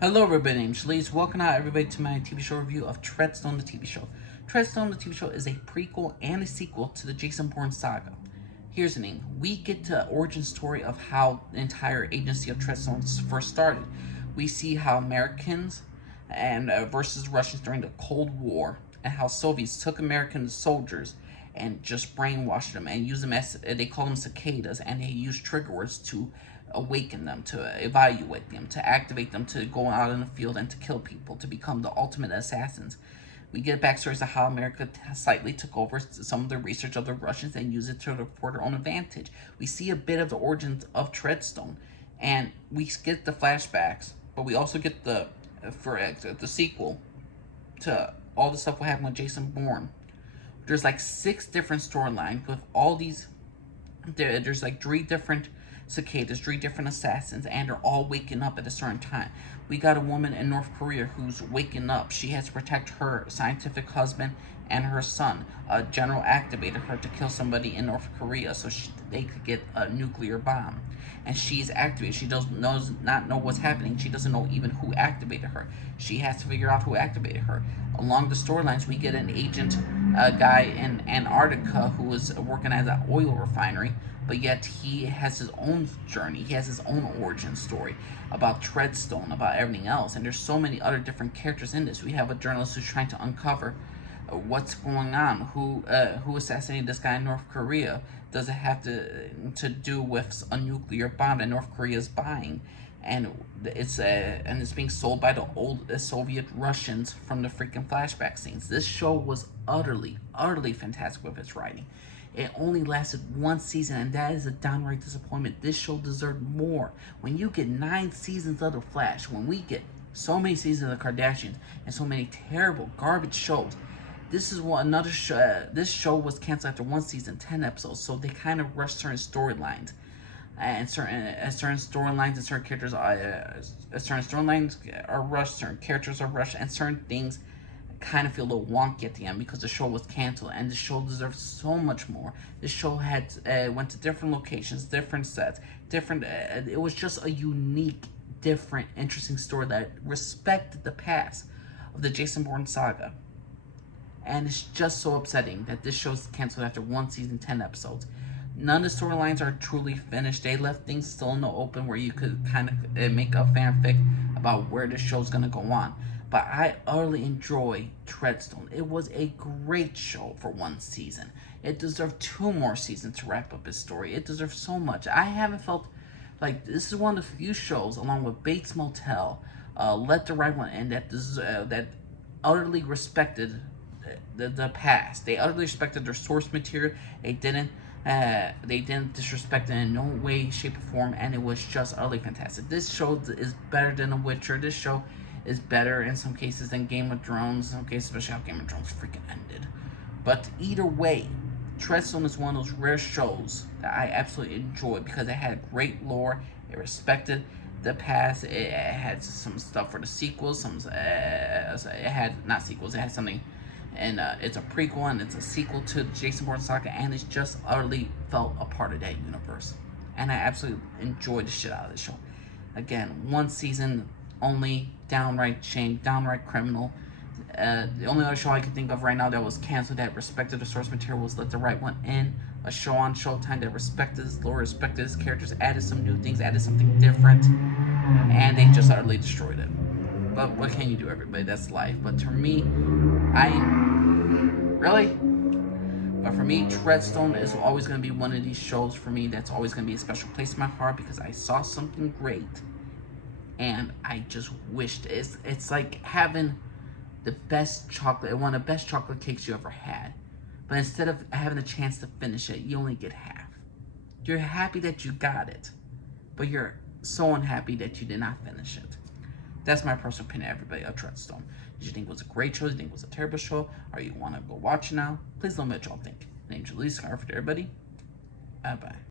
Hello everybody, my name's Shalise. Welcome out everybody to my TV show review of Treadstone the TV show. Treadstone the TV show is a prequel and a sequel to the Jason Bourne saga. Here's the name. We get the origin story of how the entire agency of Treadstone first started. We see how Americans and versus Russians during the Cold War, and how Soviets took American soldiers and just brainwashed them and used them as, they call them cicadas, and they use trigger words to awaken them, to evaluate them, to activate them, to go out in the field and to kill people, to become the ultimate assassins. We get backstories of how America slightly took over some of the research of the Russians and used it for their own advantage. We see a bit of the origins of Treadstone, and we get the flashbacks, but we also get the sequel to all the stuff what happened with Jason Bourne. There's like 6 different storylines with all these. There's like 3 different cicadas, 3 different assassins, and they're all waking up at a certain time. We got a woman in North Korea who's waking up. She has to protect her scientific husband and her son. A general activated her to kill somebody in North Korea so they could get a nuclear bomb. And she's activated. She does not know what's happening. She doesn't know even who activated her. She has to figure out who activated her. Along the storylines, we get an agent, a guy in Antarctica who is working at an oil refinery, but yet he has his own journey. He has his own origin story about Treadstone, about everything else. And there's so many other different characters in this. We have a journalist who's trying to uncover what's going on, who assassinated this guy in North Korea. Does it have to do with a nuclear bomb that North Korea is buying? And it's being sold by the old Soviet Russians from the freaking flashback scenes. This show was utterly fantastic with its writing. It only lasted 1 season, and that is a downright disappointment. This show deserved more. When you get 9 seasons of The Flash, when we get so many seasons of The Kardashians, and so many terrible garbage shows, this is another show. This show was canceled after 1 season, 10 episodes, so they kind of rushed certain storylines. And certain storylines and certain characters certain storylines are rushed, certain characters are rushed, and certain things kind of feel a little wonky at the end because the show was canceled, and the show deserves so much more. This show had went to different locations, different sets, different. It was just a unique, different, interesting story that respected the past of the Jason Bourne saga. And it's just so upsetting that this show's canceled after 1 season, 10 episodes. None of the storylines are truly finished. They left things still in the open where you could kind of make a fanfic about where the show's going to go on. But I utterly enjoy Treadstone. It was a great show for 1 season. It deserved 2 more seasons to wrap up its story. It deserved so much. I haven't felt like this is one of the few shows, along with Bates Motel, Let the Right One In, that utterly respected the past. They utterly respected their source material. They didn't disrespect it in no way, shape, or form, and it was just utterly fantastic. This show is better than The Witcher. This show is better in some cases than Game of Thrones, in some cases, especially how Game of Thrones freaking ended. But either way, Treadstone is one of those rare shows that I absolutely enjoy because it had great lore, it respected the past, it had some stuff for the sequels, it had, not sequels, it had something, and it's a prequel and it's a sequel to Jason Bourne saga, and it's just utterly felt a part of that universe. And I absolutely enjoyed the shit out of this show. Again, 1 season only, downright shame, downright criminal. The only other show I can think of right now that was canceled that respected the source material was Let the Right One In, a show on Showtime that respected his lore, respected his characters, added some new things, added something different, and they just utterly destroyed it. But what can you do, everybody? That's life. But to me, But for me, Treadstone is always going to be one of these shows for me that's always going to be a special place in my heart because I saw something great, and I just wished it's like having the best chocolate, one of the best chocolate cakes you ever had, but instead of having a chance to finish it, you only get half. You're happy that you got it, but you're so unhappy that you did not finish it. That's my personal opinion, everybody, of Treadstone. Did you think it was a great show? Did you think it was a terrible show? Or you want to go watch it now? Please let me know what y'all think. My name's Shalise. For everybody. Bye-bye.